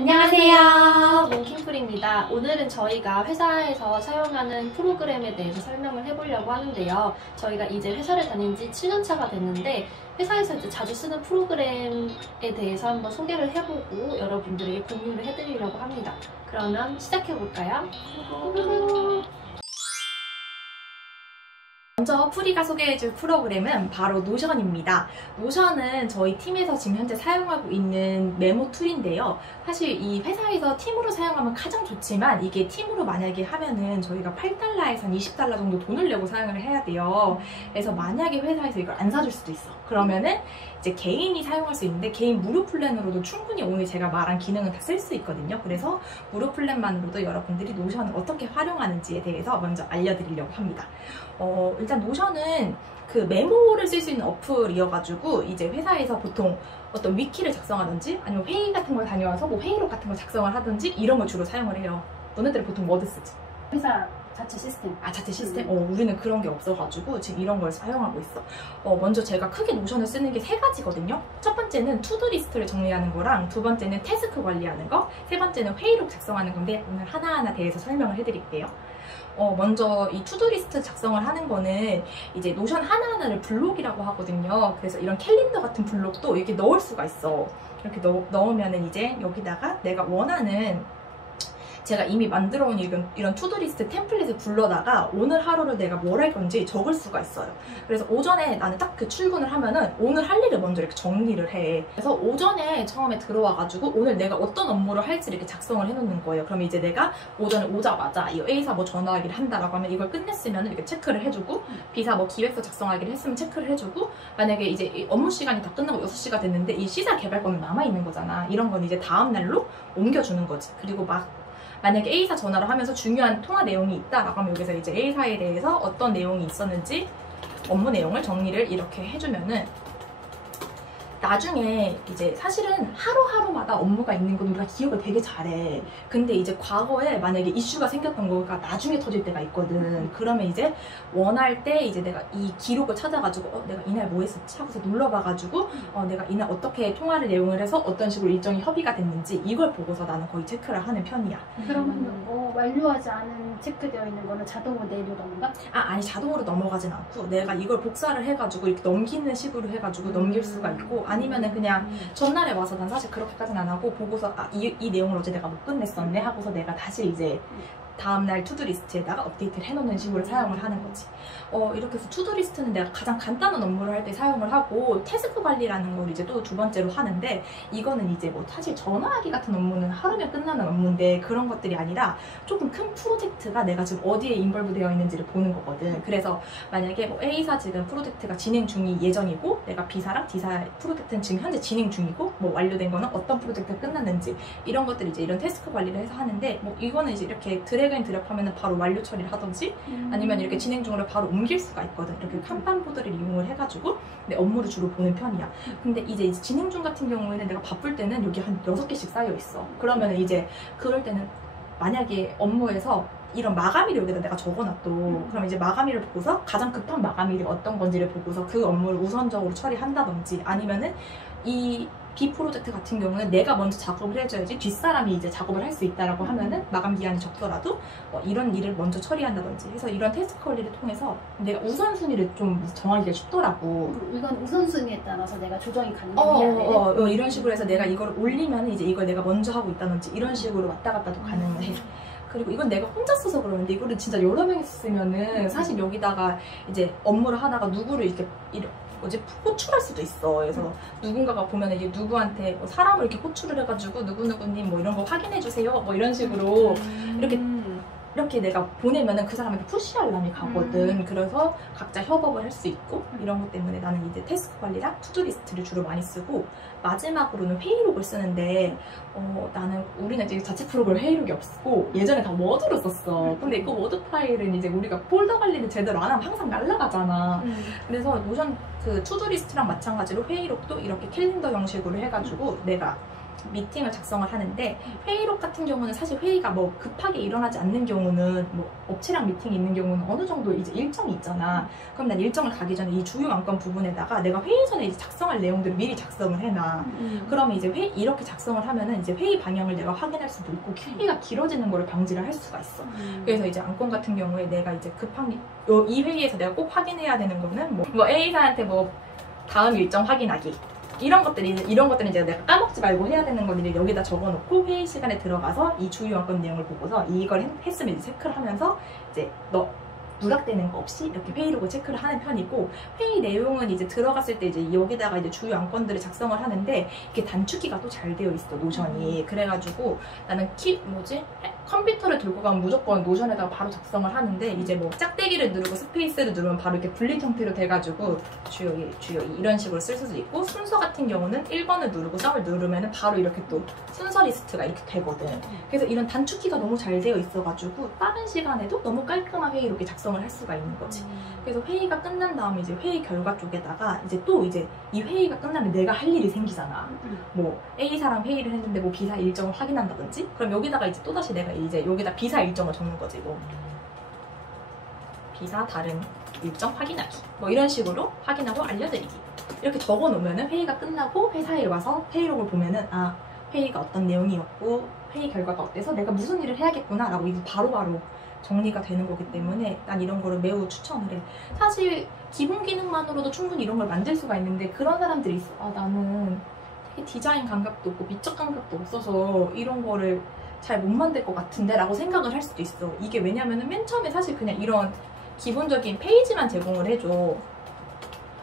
안녕하세요, 몽킹풀입니다. 오늘은 저희가 회사에서 사용하는 프로그램에 대해서 설명을 해보려고 하는데요. 저희가 이제 회사를 다닌 지 7년차가 됐는데 회사에서 이제 자주 쓰는 프로그램에 대해서 한번 소개를 해보고 여러분들에게 공유를 해드리려고 합니다. 그러면 시작해볼까요? 먼저 프리가 소개해줄 프로그램은 바로 노션입니다. 노션은 저희 팀에서 지금 현재 사용하고 있는 메모 툴인데요. 사실 이 회사에서 팀으로 사용하면 가장 좋지만 이게 팀으로 만약에 하면은 저희가 8달러에서 20달러 정도 돈을 내고 사용을 해야 돼요. 그래서 만약에 회사에서 이걸 안 사줄 수도 있어. 그러면은 이제 개인이 사용할 수 있는데 개인 무료 플랜으로도 충분히 오늘 제가 말한 기능은 다 쓸 수 있거든요. 그래서 무료 플랜만으로도 여러분들이 노션을 어떻게 활용하는지에 대해서 먼저 알려드리려고 합니다. 일단 노션은 그 메모를 쓸 수 있는 어플이어가지고 이제 회사에서 보통 어떤 위키를 작성하든지 아니면 회의 같은 걸 다녀와서 뭐 회의록 같은 걸 작성을 하든지 이런 걸 주로 사용을 해요. 너네들은 보통 뭐 쓰지? 회사 자체 시스템. 자체 시스템? 우리는 그런 게 없어가지고 지금 이런 걸 사용하고 있어. 먼저 제가 크게 노션을 쓰는 게 3가지거든요. 첫 번째는 투두 리스트를 정리하는 거랑 두 번째는 태스크 관리하는 거, 세 번째는 회의록 작성하는 건데 오늘 하나하나 대해서 설명을 해드릴게요. 먼저 이 투두리스트 작성을 하는 거는 이제 노션 하나하나를 블록이라고 하거든요. 그래서 이런 캘린더 같은 블록도 이렇게 넣을 수가 있어. 이렇게 넣으면은 이제 여기다가 내가 원하는 제가 이미 만들어 온 이런 투두리스트 템플릿을 불러다가 오늘 하루를 내가 뭘 할 건지 적을 수가 있어요. 그래서 오전에 나는 딱 그 출근을 하면은 오늘 할 일을 먼저 이렇게 정리를 해. 그래서 오전에 처음에 들어와가지고 오늘 내가 어떤 업무를 할지 이렇게 작성을 해놓는 거예요. 그럼 이제 내가 오전에 오자마자 이 A사 뭐 전화하기를 한다라고 하면 이걸 끝냈으면 이렇게 체크를 해주고 B사 뭐 기획서 작성하기를 했으면 체크를 해주고 만약에 이제 업무 시간이 다 끝나고 6시가 됐는데 이 시사 개발권은 남아있는 거잖아. 이런 건 이제 다음 날로 옮겨주는 거지. 그리고 만약에 A사 전화를 하면서 중요한 통화 내용이 있다라고 하면 여기서 이제 A사에 대해서 어떤 내용이 있었는지 업무 내용을 정리를 이렇게 해주면은 나중에 이제 사실은 하루하루마다 업무가 있는 건 우리가 기억을 되게 잘해. 근데 이제 과거에 만약에 이슈가 생겼던 거가 나중에 터질 때가 있거든. 그러면 이제 원할 때 이제 내가 이 기록을 찾아가지고 내가 이날 뭐 했었지? 하고서 눌러봐가지고 내가 이날 어떻게 통화를 내용을 해서 어떤 식으로 일정이 협의가 됐는지 이걸 보고서 나는 거의 체크를 하는 편이야. 그러면 완료하지 않은 체크되어 있는 거는 자동으로 내려가는가? 아니 자동으로 넘어가진 않고 내가 이걸 복사를 해가지고 이렇게 넘기는 식으로 해가지고 넘길 수가 있고 아니면은 그냥 전날에 와서 난 사실 그렇게까지는 안 하고 보고서 이 내용을 어제 내가 못 끝냈었네 하고서 내가 다시 이제 다음날 투두리스트에다가 업데이트를 해놓는 식으로 사용을 하는 거지. 이렇게 해서 투두리스트는 내가 가장 간단한 업무를 할 때 사용을 하고 태스크 관리라는 걸 이제 또 두 번째로 하는데 이거는 이제 뭐 사실 전화하기 같은 업무는 하루면 끝나는 업무인데 그런 것들이 아니라 조금 큰 프로젝트가 내가 지금 어디에 인벌브 되어 있는지를 보는 거거든. 그래서 만약에 뭐 A사 지금 프로젝트가 진행 중이 예정이고 내가 B사랑 D사 프로젝트는 지금 현재 진행 중이고 뭐 완료된 거는 어떤 프로젝트가 끝났는지 이런 것들 이제 이런 태스크 관리를 해서 하는데 뭐 이거는 이제 이렇게 드래그 앤 드롭 하면은 바로 완료 처리를 하든지 아니면 이렇게 진행 중으로 바로 옮길 수가 있거든. 이렇게 칸반 보드를 이용을 해가지고 내 업무를 주로 보는 편이야. 근데 이제 진행 중 같은 경우에는 내가 바쁠 때는 여기 한 6개씩 쌓여 있어. 그러면 이제 그럴 때는 만약에 업무에서 이런 마감일을 여기다 내가 적어놨또 그럼 이제 마감일을 보고서 가장 급한 마감일이 어떤 건지를 보고서 그 업무를 우선적으로 처리한다든지 아니면은 이 B 프로젝트 같은 경우는 내가 먼저 작업을 해줘야지 뒷사람이 이제 작업을 할 수 있다라고 하면은 마감 기한이 적더라도 이런 일을 먼저 처리한다든지 해서 이런 태스크 관리를 통해서 내가 우선순위를 좀 정하기가 쉽더라고. 이건 우선순위에 따라서 내가 조정이 가능해야 돼. 이런 식으로 해서 내가 이걸 올리면 이제 이걸 내가 먼저 하고 있다든지 이런 식으로 왔다 갔다도 가능을 해. 그리고 이건 내가 혼자 써서 그러는데 이거를 진짜 여러 명이 쓰면은 사실 여기다가 이제 업무를 하다가 누구를 이렇게 호출할 수도 있어. 그래서 누군가가 보면 이제 누구한테 뭐 사람을 이렇게 호출을 해가지고 누구누구님 뭐 이런 거 확인해주세요. 뭐 이런 식으로 이렇게 내가 보내면은 그 사람한테 푸시 알람이 가거든. 그래서 각자 협업을 할 수 있고 이런 것 때문에 나는 이제 태스크 관리랑 투두리스트를 주로 많이 쓰고 마지막으로는 회의록을 쓰는데 우리는 이제 자체 프로그램 회의록이 없고 예전에 다 워드로 썼어. 근데 이거 워드 파일은 이제 우리가 폴더 관리를 제대로 안 하면 항상 날아가잖아. 그래서 노션 그 투두리스트랑 마찬가지로 회의록도 이렇게 캘린더 형식으로 해가지고 내가 미팅을 작성을 하는데 회의록 같은 경우는 사실 회의가 뭐 급하게 일어나지 않는 경우는 뭐 업체랑 미팅이 있는 경우는 어느 정도 이제 일정이 있잖아. 그럼 난 일정을 가기 전에 이 주요 안건 부분에다가 내가 회의 전에 이제 작성할 내용들을 미리 작성을 해놔. 그러면 이제 이렇게 작성을 하면은 이제 회의 방향을 내가 확인할 수도 있고 회의가 길어지는 거를 방지를 할 수가 있어. 그래서 이제 안건 같은 경우에 내가 이제 급한 이 회의에서 내가 꼭 확인해야 되는 거는 뭐 A사한테 뭐 다음 일정 확인하기. 이런 것들은 이제 내가 까먹지 말고 해야 되는 것들을 여기다 적어놓고 회의 시간에 들어가서 이 주요 안건 내용을 보고서 이걸 했으면 이제 체크를 하면서 이제 누락되는 거 없이 이렇게 회의록을 체크를 하는 편이고, 회의 내용은 이제 들어갔을 때 이제 여기다가 이제 주요 안건들을 작성을 하는데 이게 단축키가 또 잘 되어 있어, 노션이. 그래가지고 나는 컴퓨터를 들고 가면 무조건 노션에다가 바로 작성을 하는데, 이제 뭐 짝대기를 누르고 스페이스를 누르면 바로 이렇게 분리 형태로 돼가지고 주요 1, 주요 2 이런 식으로 쓸 수도 있고, 순서 같은 경우는 1번을 누르고 썸을 누르면은 바로 이렇게 또 순서 리스트가 이렇게 되거든. 그래서 이런 단축키가 너무 잘 되어 있어가지고 다른 시간에도 너무 깔끔한 회의록에 작성을 할 수가 있는 거지. 그래서 회의가 끝난 다음에 이제 회의 결과 쪽에다가 이제 또 이제 이 회의가 끝나면 내가 할 일이 생기잖아. 뭐 A사랑 회의를 했는데 뭐 B사 일정을 확인한다든지, 그럼 여기다가 이제 또다시 내가 이제 여기다 B사 일정을 적는 거지. 뭐 B사 다른 일정 확인하기, 뭐 이런 식으로 확인하고 알려드리기 이렇게 적어 놓으면은 회의가 끝나고 회사에 와서 회의록을 보면은 아, 회의가 어떤 내용이었고 회의 결과가 어때서 내가 무슨 일을 해야겠구나 라고 이제 바로바로 정리가 되는 거기 때문에 난 이런 거를 매우 추천을 해. 사실 기본 기능만으로도 충분히 이런 걸 만들 수가 있는데, 그런 사람들이 있어. 아, 나는 되게 디자인 감각도 없고 미적 감각도 없어서 이런 거를 잘 못 만들 것 같은데 라고 생각을 할 수도 있어. 이게 왜냐면은 맨 처음에 사실 그냥 이런 기본적인 페이지만 제공을 해줘.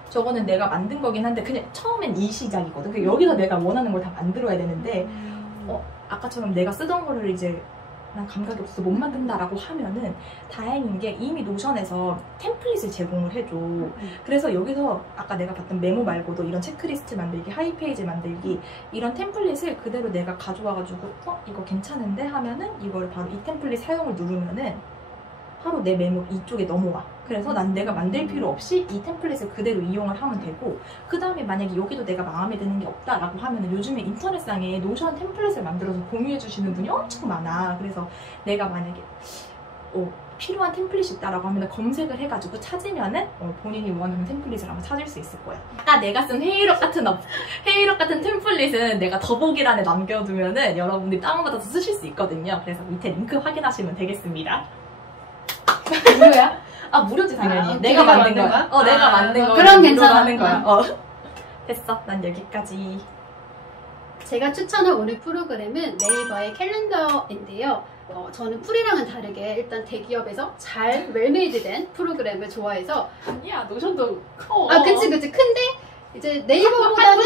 저거는 내가 만든 거긴 한데 그냥 처음엔 이 시작이거든. 여기서 내가 원하는 걸 다 만들어야 되는데 아까처럼 내가 쓰던 거를 이제 난 감각이 없어서 못 만든다라고 하면은 다행인 게 이미 노션에서 템플릿을 제공을 해줘. 그래서 여기서 아까 내가 봤던 메모 말고도 이런 체크리스트 만들기, 하이페이지 만들기 이런 템플릿을 그대로 내가 가져와가지고 이거 괜찮은데 하면은 이걸 바로 이 템플릿 사용을 누르면은 바로 내 메모 이쪽에 넘어와. 그래서 난 내가 만들 필요 없이 이 템플릿을 그대로 이용을 하면 되고, 그 다음에 만약에 여기도 내가 마음에 드는 게 없다라고 하면은 요즘에 인터넷상에 노션 템플릿을 만들어서 공유해 주시는 분이 엄청 많아. 그래서 내가 만약에 필요한 템플릿이 있다라고 하면 검색을 해가지고 찾으면은 본인이 원하는 템플릿을 아마 찾을 수 있을 거야. 아까 내가 쓴 회의록 같은 템플릿은 내가 더보기란에 남겨두면은 여러분들이 다운받아서 쓰실 수 있거든요. 그래서 밑에 링크 확인하시면 되겠습니다. 무료야? 아, 무료지 당연히. 아, 내가 만든 거야. 내가 만든 거. 그럼 괜찮아. 하는 거야. 됐어. 난 여기까지. 제가 추천할 오늘 프로그램은 네이버의 캘린더인데요. 저는 풀이랑은 다르게 일단 대기업에서 잘 웰메이드된 프로그램을 좋아해서. 아니야, 노션도 커. 아, 그치. 근데 이제 네이버보다는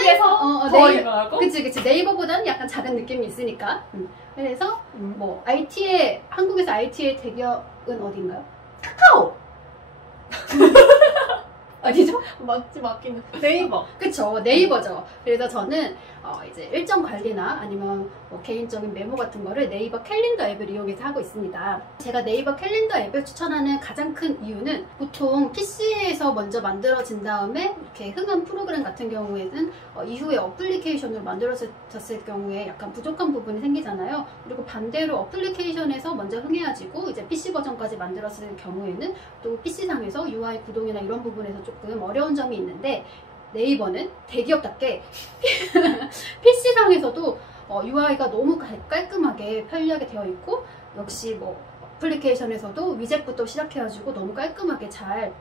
그치. 네이버보다는 약간 작은 느낌이 있으니까. 그래서 뭐 한국에서 IT의 대기업은 어딘가요? 카카오. 어디죠? 맞긴 네이버. 그쵸, 네이버죠. 그래서 저는 이제 일정 관리나 아니면 뭐 개인적인 메모 같은 거를 네이버 캘린더 앱을 이용해서 하고 있습니다. 제가 네이버 캘린더 앱을 추천하는 가장 큰 이유는 보통 PC에서 먼저 만들어진 다음에 이렇게 흥한 프로그램 같은 경우에는 이후에 어플리케이션으로 만들어졌을 경우에 약간 부족한 부분이 생기잖아요. 그리고 반대로 어플리케이션에서 먼저 흥해가지고 이제 PC 버전까지 만들었을 경우에는 또 PC상에서 UI 구동이나 이런 부분에서 조금 어려운 점이 있는데, 네이버는 대기업답게 PC상에서도 UI가 너무 깔끔하게 편리하게 되어 있고, 역시 뭐 어플리케이션에서도 위젯부터 시작해가지고 너무 깔끔하게 잘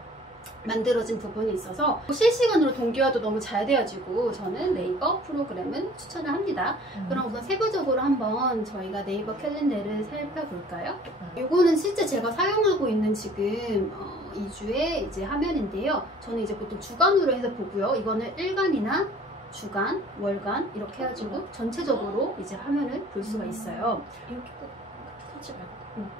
만들어진 부분이 있어서 실시간으로 동기화도 너무 잘 되어지고 저는 네이버 프로그램은 추천을 합니다. 그럼 우선 세부적으로 한번 저희가 네이버 캘린더를 살펴볼까요? 이거는 실제 제가 사용하고 있는 지금 2주의 이제 화면인데요. 저는 이제 보통 주간으로 해서 보고요. 이거는 일간이나 주간, 월간 이렇게 해가지고 전체적으로 이제 화면을 볼 수가 있어요. 이렇게 꼭 하지 말고.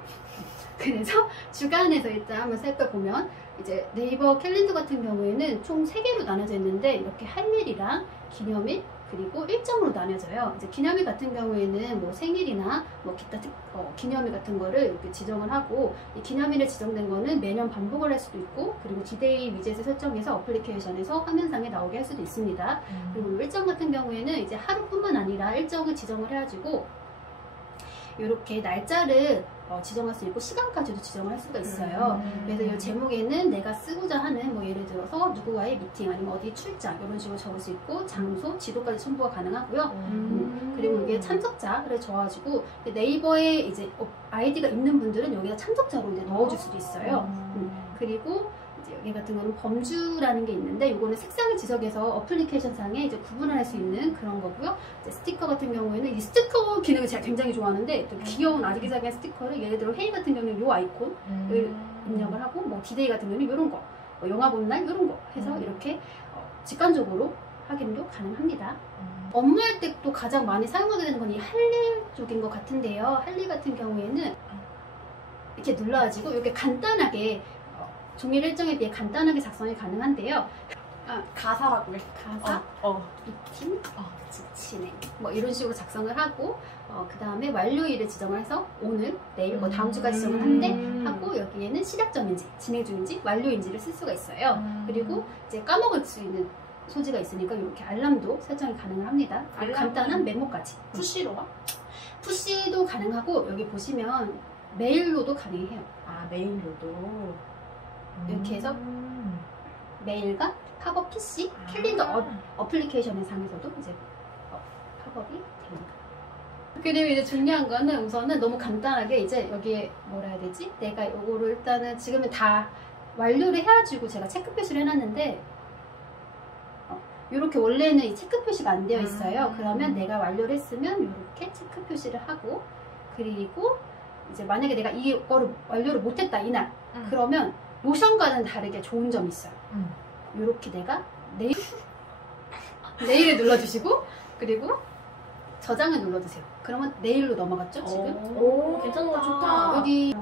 그래서 주간에서 일단 한번 살펴보면 이제 네이버 캘린더 같은 경우에는 총 3개로 나눠져 있는데, 이렇게 할 일이랑 기념일 그리고 일정으로 나뉘어져요. 이제 기념일 같은 경우에는 뭐 생일이나 뭐 기타 기념일 같은 거를 이렇게 지정을 하고, 이 기념일에 지정된 거는 매년 반복을 할 수도 있고, 그리고 디데이 위젯을 설정해서 어플리케이션에서 화면상에 나오게 할 수도 있습니다. 그리고 일정 같은 경우에는 이제 하루뿐만 아니라 일정을 지정을 해가지고 이렇게 날짜를 지정할 수 있고 시간까지도 지정을 할 수가 있어요. 그래서 이 제목에는 내가 쓰고자 하는 뭐 예를 들어서 누구와의 미팅 아니면 어디 출장 이런 식으로 적을 수 있고, 장소, 지도까지 첨부가 가능하고요. 그리고 이게 참석자를 줘가지고 네이버에 이제 아이디가 있는 분들은 여기다 참석자로 이제 넣어줄 수도 있어요. 그리고 이제 여기 같은 거는 범주라는 게 있는데, 이거는 색상을 지정해서 어플리케이션 상에 이제 구분을 할 수 있는 그런 거고요. 이제 스티커 같은 경우에는 이 스티커 기능을 제가 굉장히 좋아하는데, 또 귀여운 아기자기한 스티커를 예를 들어 회의 같은 경우는 이 아이콘을 입력을 하고, 뭐 디데이 같은 경우는 이런 거, 뭐 영화 보는 날 이런 거 해서 이렇게 직관적으로 확인도 가능합니다. 업무할 때 또 가장 많이 사용하게 되는 건 이 할일 쪽인 것 같은데요. 할일 같은 경우에는 이렇게 눌러가지고 이렇게 간단하게 종일 일정에 비해 간단하게 작성이 가능한데요. 가사라고 해. 가사, 미팅, 진행 뭐 이런 식으로 작성을 하고, 그 다음에 완료일을 지정을 해서 오늘, 내일, 뭐 다음 주까지 지정을 한대 하고, 여기에는 시작점인지 진행 중인지 완료인지를 쓸 수가 있어요. 그리고 이제 까먹을 수 있는 소지가 있으니까 이렇게 알람도 설정이 가능을 합니다. 그리고 간단한 메모까지. 푸시로 와? 푸시도 가능하고, 여기 보시면 메일로도 가능해요. 메일로도 이렇게 해서 메일과 팝업 PC, 캘린더 어플리케이션의 상에서도 이제 팝업이 됩니다. 그리고 이제 중요한 거는 우선은 너무 간단하게 이제 여기에 뭐라 해야 되지? 내가 요거를 일단은 지금은 다 완료를 해가지고 제가 체크 표시를 해놨는데, 이렇게 원래는 이 체크 표시가 안 되어 있어요. 그러면 내가 완료를 했으면 이렇게 체크 표시를 하고, 그리고 이제 만약에 내가 이거를 완료를 못했다 이날, 그러면 노션과는 다르게 좋은 점이 있어요. 이렇게 내가 내일을 눌러주시고, 그리고 저장을 눌러주세요. 그러면 내일로 넘어갔죠 지금? 괜찮은 거 좋다. 여기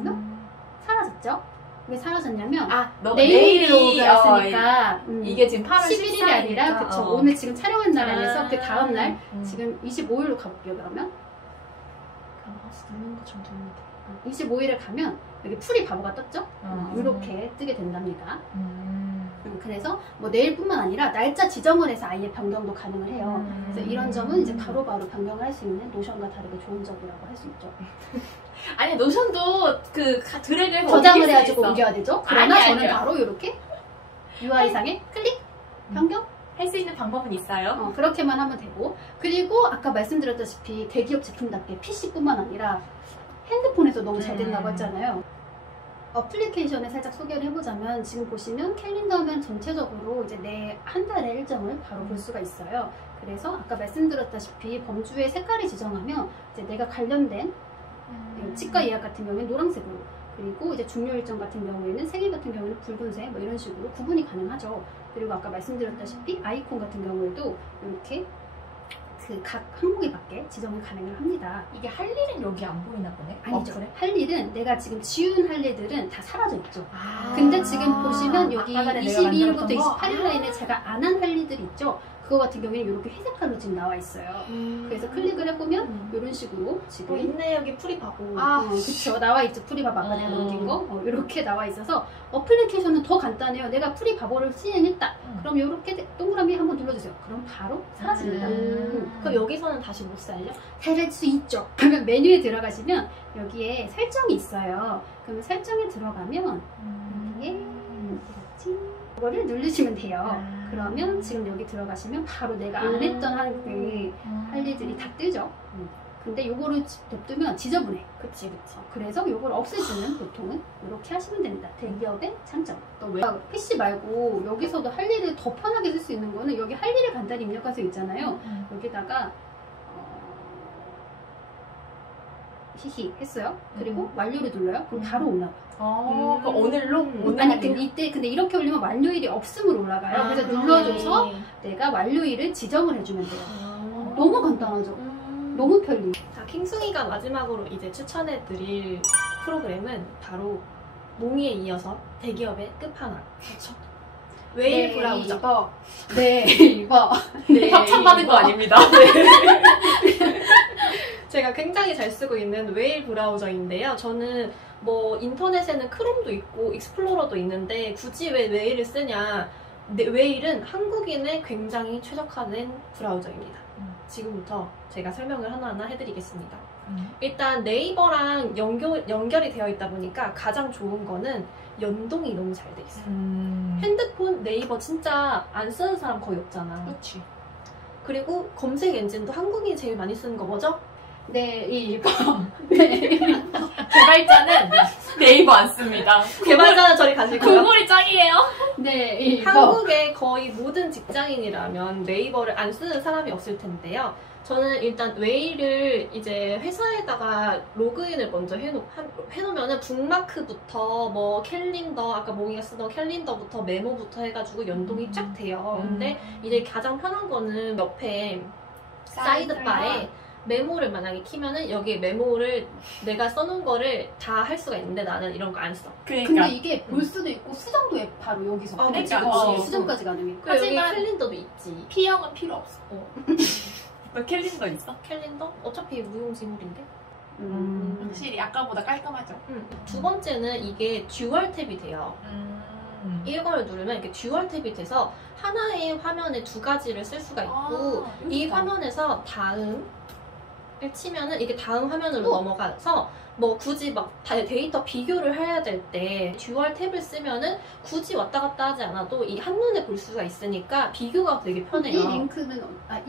사라졌죠? 왜 사라졌냐면 내일이 내일로 갔으니까 이게 지금 8월 11일이 아니라 그쵸, 오늘 지금 촬영한 날 안에서 그 다음 날 지금 지금 25일로 가볼게요. 그러면 누르는 것좀 누르면 25일에 가면 여기 풀이 바보가 떴죠? 이렇게 뜨게 된답니다. 그래서 뭐 내일뿐만 아니라 날짜 지정을 해서 아예 변경도 가능을 해요. 그래서 이런 점은 이제 바로바로 변경을 할 수 있는 노션과 다르게 좋은 점이라고 할 수 있죠. 아니 노션도 그 드래그해서 저장을 해가지고 옮겨야 되죠. 그러나 아니, 저는 아니야. 바로 이렇게 UI상에 클릭, 변경, 할 수 있는 방법은 있어요. 그렇게만 하면 되고, 그리고 아까 말씀드렸다시피 대기업 제품답게 PC뿐만 아니라 핸드폰에서 너무 잘 된다고 했잖아요. 어플리케이션을 살짝 소개를 해보자면, 지금 보시면 캘린더면 전체적으로 이제 내 한 달의 일정을 바로 볼 수가 있어요. 그래서 아까 말씀드렸다시피 범주의 색깔을 지정하면 이제 내가 관련된 치과 예약 같은 경우에는 노란색으로, 그리고 이제 중요 일정 같은 경우에는 생일 같은 경우에는 붉은색 뭐 이런 식으로 구분이 가능하죠. 그리고 아까 말씀드렸다시피 아이콘 같은 경우에도 이렇게 그 각 항목에 맞게 지정을 가능을 합니다. 이게 할 일은 여기 안 보이나 보네? 아니죠. 그래? 할 일은 내가 지금 지운 할 일들은 다 사라져 있죠. 근데 지금 보시면 여기 22일부터 28일 라인에 제가 안 한 할 일들이 있죠. 그거 같은 경우에는 이렇게 회색깔로 지금 나와 있어요. 그래서 클릭을 해보면 이런 식으로 지금 있네. 여기 풀이 바보. 그쵸, 나와 있죠. 프리바바 아까 내가 넘긴 거 이렇게 나와 있어서 어플리케이션은 더 간단해요. 내가 프리바보를 시행했다. 그럼 이렇게 동그라미 한번 눌러주세요. 그럼 바로 사라집니다. 그럼 여기서는 다시 못 살려? 살릴 수 있죠. 그러면 메뉴에 들어가시면 여기에 설정이 있어요. 그러면 설정에 들어가면 여기에 이거를 누르시면 돼요. 그러면 지금 여기 들어가시면 바로 내가 안 했던 할 일들이 다 뜨죠. 근데 요거를 냅두면 지저분해. 그치. 그래서 요걸 없애주는 보통은 이렇게 하시면 됩니다. 대기업의 장점. 또 왜? PC 말고 여기서도 할 일을 더 편하게 쓸 수 있는 거는 여기 할 일을 간단히 입력할 수 있잖아요. 여기다가 히히 했어요. 그리고 완료를 눌러요. 그럼 바로 올라가요. 그 오늘로? 아니 근데 이렇게 올리면 완료일이 없음으로 올라가요. 그래서 눌러줘서 내가 완료일을 지정을 해주면 돼요. 너무 간단하죠. 너무 편리. 자, 킹숭이가 마지막으로 이제 추천해드릴 프로그램은 바로 몽이에 이어서 대기업의 끝판왕. 그렇죠. 웨일 브라우저. 네이버. 네, 협찬받은 거 아닙니다. 제가 굉장히 잘 쓰고 있는 웨일 브라우저인데요. 저는 뭐 인터넷에는 크롬도 있고 익스플로러도 있는데 굳이 왜 웨일을 쓰냐. 웨일은 한국인에 굉장히 최적화된 브라우저입니다. 지금부터 제가 설명을 하나하나 해드리겠습니다. 일단 네이버랑 연결이 되어 있다 보니까 가장 좋은 거는 연동이 너무 잘 돼 있어요. 핸드폰 네이버 진짜 안 쓰는 사람 거의 없잖아. 그렇지. 그리고 검색 엔진도 한국인이 제일 많이 쓰는 거 뭐죠? 네이버. 네. 개발자는 네이버 안 씁니다. 개발자는 저리 가시고요. 구글이 짱이에요. 네이버. 한국의 거의 모든 직장인이라면 네이버를 안 쓰는 사람이 없을 텐데요. 저는 일단 웨일을 이제 회사에다가 로그인을 먼저 해놓으면은 북마크부터 뭐 캘린더, 아까 몽이가 쓰던 캘린더부터 메모부터 해가지고 연동이 쫙 돼요. 근데 이제 가장 편한 거는 옆에 사이드바에 메모를 만약에 키면은 여기에 메모를 내가 써놓은 거를 다 할 수가 있는데 나는 이런 거 안 써. 근데 이게 볼 수도 있고 수정도 바로 여기서. 그러니까, 그치. 수정까지 가능해. 그리고 여기 하지만 캘린더도 있지. P형은 필요 없어. 너 캘린더 있어? 캘린더? 어차피 무용지물인데? 확실히 아까보다 깔끔하죠. 두 번째는 이게 듀얼 탭이 돼요. 이걸 누르면 이렇게 듀얼 탭이 돼서 하나의 화면에 두 가지를 쓸 수가 있고 이 화면에서 다음을 치면은 이게 다음 화면으로 넘어가서 뭐 굳이 막 데이터 비교를 해야 될 때 듀얼 탭을 쓰면은 굳이 왔다 갔다 하지 않아도 이 한눈에 볼 수가 있으니까 비교가 되게 편해요. 이 링크는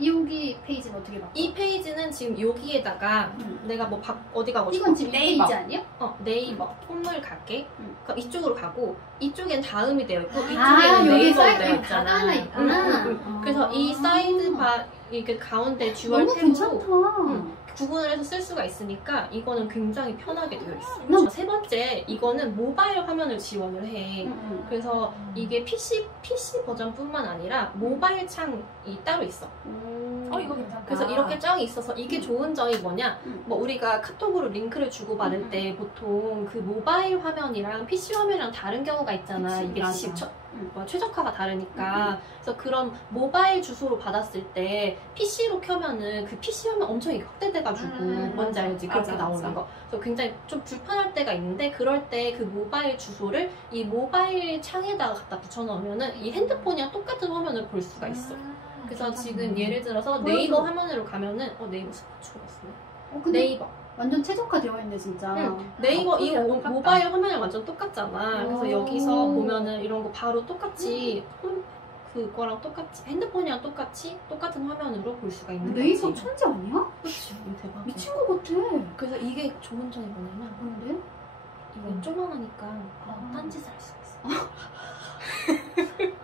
여기 페이지는 어떻게 바꿔? 이 페이지는 지금 여기에다가 내가 뭐 어디 가고 싶어? 이건 지금 이 네이버. 페이지 아니야? 네이버 홈을 갈게. 그럼 이쪽으로 가고 이쪽엔 다음이 되어 있고 여기 이쪽에는 네이버가 사이드 되어 바가 있잖아. 하나 있구나. 그래서 이 사이드 바 이게 가운데 듀얼 너무 탭으로 괜찮다. 구분을 해서 쓸 수가 있으니까 이거는 굉장히 편하게 되어 있어요. 세 번째, 이거는 모바일 화면을 지원을 해. 그래서 이게 PC 버전뿐만 아니라 모바일 창이 따로 있어. 이거 괜찮다. 그래서 이렇게 짱이 있어서 이게 좋은 점이 뭐냐? 뭐 우리가 카톡으로 링크를 주고받을 때 보통 그 모바일 화면이랑 PC 화면이랑 다른 경우가 있잖아. 그치, 이게 맞아. 최적화가 다르니까. 그래서 그런 모바일 주소로 받았을 때 PC로 켜면은 그 PC 화면 엄청 확대돼가지고 뭔지 알지? 그렇게 맞아, 나오는 맞아. 거. 그래서 굉장히 좀 불편할 때가 있는데 그럴 때 그 모바일 주소를 이 모바일 창에다가 갖다 붙여넣으면은 이 핸드폰이랑 똑같은 화면을 볼 수가 있어. 그래서 지금 예를 들어서 네이버 화면으로 가면은 네이버 스포츠로 갔어요. 근데 네이버. 완전 최적화되어 있네 진짜. 네이버 이 똑같다. 모바일 화면이랑 완전 똑같잖아. 그래서 오. 여기서 보면은 이런 거 바로 똑같이 그거랑 똑같이 핸드폰이랑 똑같은 화면으로 볼 수가 있는 네이버 거지. 천재 아니야? 그치, 이거 대박. 미친 것 같아. 그래서 이게 좋은 점이 뭐냐면 근데 이게 조그마하니까 딴짓을 할 수가 있어.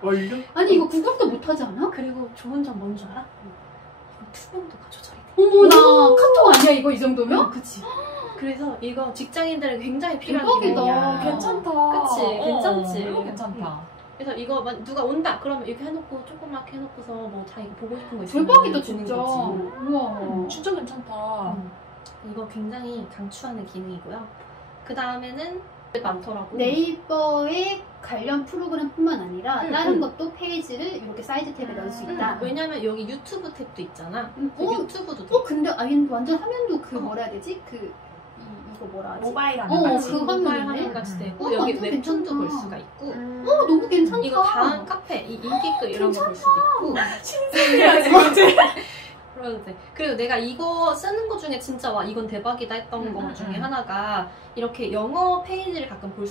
얼른? 아니 이거 구글도 못하지 않아? 그리고 좋은 점 뭔 줄 알아? 이거 투명도가 조절이 돼. 어머나 카톡 아니야 이거 이 정도면? 그치. 그래서 이거 직장인들은 굉장히 필요한 대박이다. 기능이야. 괜찮다. 그치, 괜찮지. 이거 괜찮다. 그래서 이거 누가 온다 그러면 이렇게 해놓고 조그맣게 해놓고서 뭐 자기가 보고 싶은 거 있으면 대박이다 주는 진짜. 거지. 우와. 진짜 괜찮다. 이거 굉장히 강추하는 기능이고요. 그 다음에는 많더라고. 네이버의 관련 프로그램뿐만 아니라 다른 응. 것도 페이지를 이렇게 사이드 탭에 넣을 수 있다. 왜냐면 여기 유튜브 탭도 있잖아. 유튜브도 돼. 근데 완전 화면도 뭐라 해야 되지? 이거 뭐라 하지? 모바일 하는 거지. 그 모바일 화면이네. 화면 같이 되고 완전 여기 웹툰도 괜찮다. 볼 수가 있고 너무 괜찮다. 이거 다음 카페 이 인기글 이런 거 볼 수도 있고 신세계야 지금. 그래도 돼. 그리고 내가 이거 쓰는 거 중에 진짜 와 이건 대박이다 했던 거 중에 하나가 이렇게 영어 페이지를 가끔 볼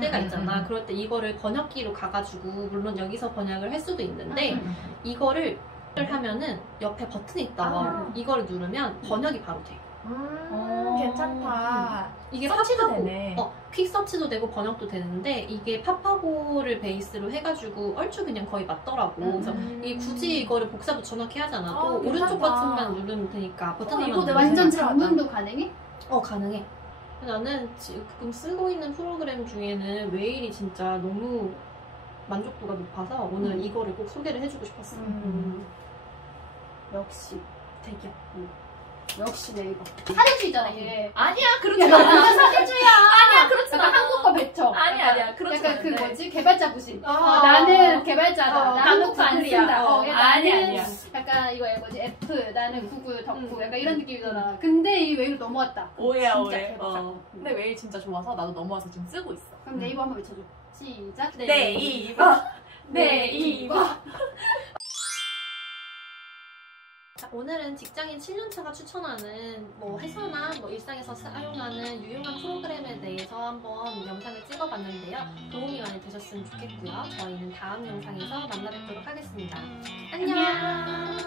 때가 있잖아. 그럴 때 이거를 번역기로 가가지고 물론 여기서 번역을 할 수도 있는데 이거를 하면은 옆에 버튼이 있다. 이거를 누르면 번역이 바로 돼. 괜찮다. 이게 서치도 팝하고, 되네. 퀵 서치도 되고 번역도 되는데 이게 팝하고를 베이스로 해가지고 얼추 그냥 거의 맞더라고. 그래서 이 굳이 이거를 복사 붙여넣기 하지 않아도 오른쪽 괜찮다. 버튼만 누르면 되니까 버튼 이거 하나만 내가 누르면 완전 되니까. 장문도 가능해? 가능해. 나는 지금 쓰고 있는 프로그램 중에는 웨일이 진짜 너무 만족도가 높아서 오늘 이거를 꼭 소개를 해주고 싶었어. 역시 대기업. 역시 네이버. 사대주의잖아 얘. 아니야, 그렇지 야, 너 않아. 완전 사대주의야. 아니야, 그렇지 약간 않아. 한국어 배쳐. 아니야, 그렇지 약간 그 않은데. 뭐지 개발자 부심. 어. 나는 개발자다. 나는 나는 한국어 안 구글이야. 쓴다. 아니야, 나는 아니야. 약간 이거 뭐지 F 나는 구글 덕후 음. 약간 이런 느낌이잖아. 근데 이 웨이로 넘어왔다. 오해야, 진짜 오해. 대박. 근데 웨일 진짜 좋아서 나도 넘어와서 지금 쓰고 있어. 그럼 네이버 한번 외쳐줘. 시작. 네이버. 네이버. 자, 오늘은 직장인 7년차가 추천하는 뭐 회사나 뭐 일상에서 사용하는 유용한 프로그램에 대해서 한번 영상을 찍어봤는데요. 도움이 많이 되셨으면 좋겠고요. 저희는 다음 영상에서 만나 뵙도록 하겠습니다. 안녕.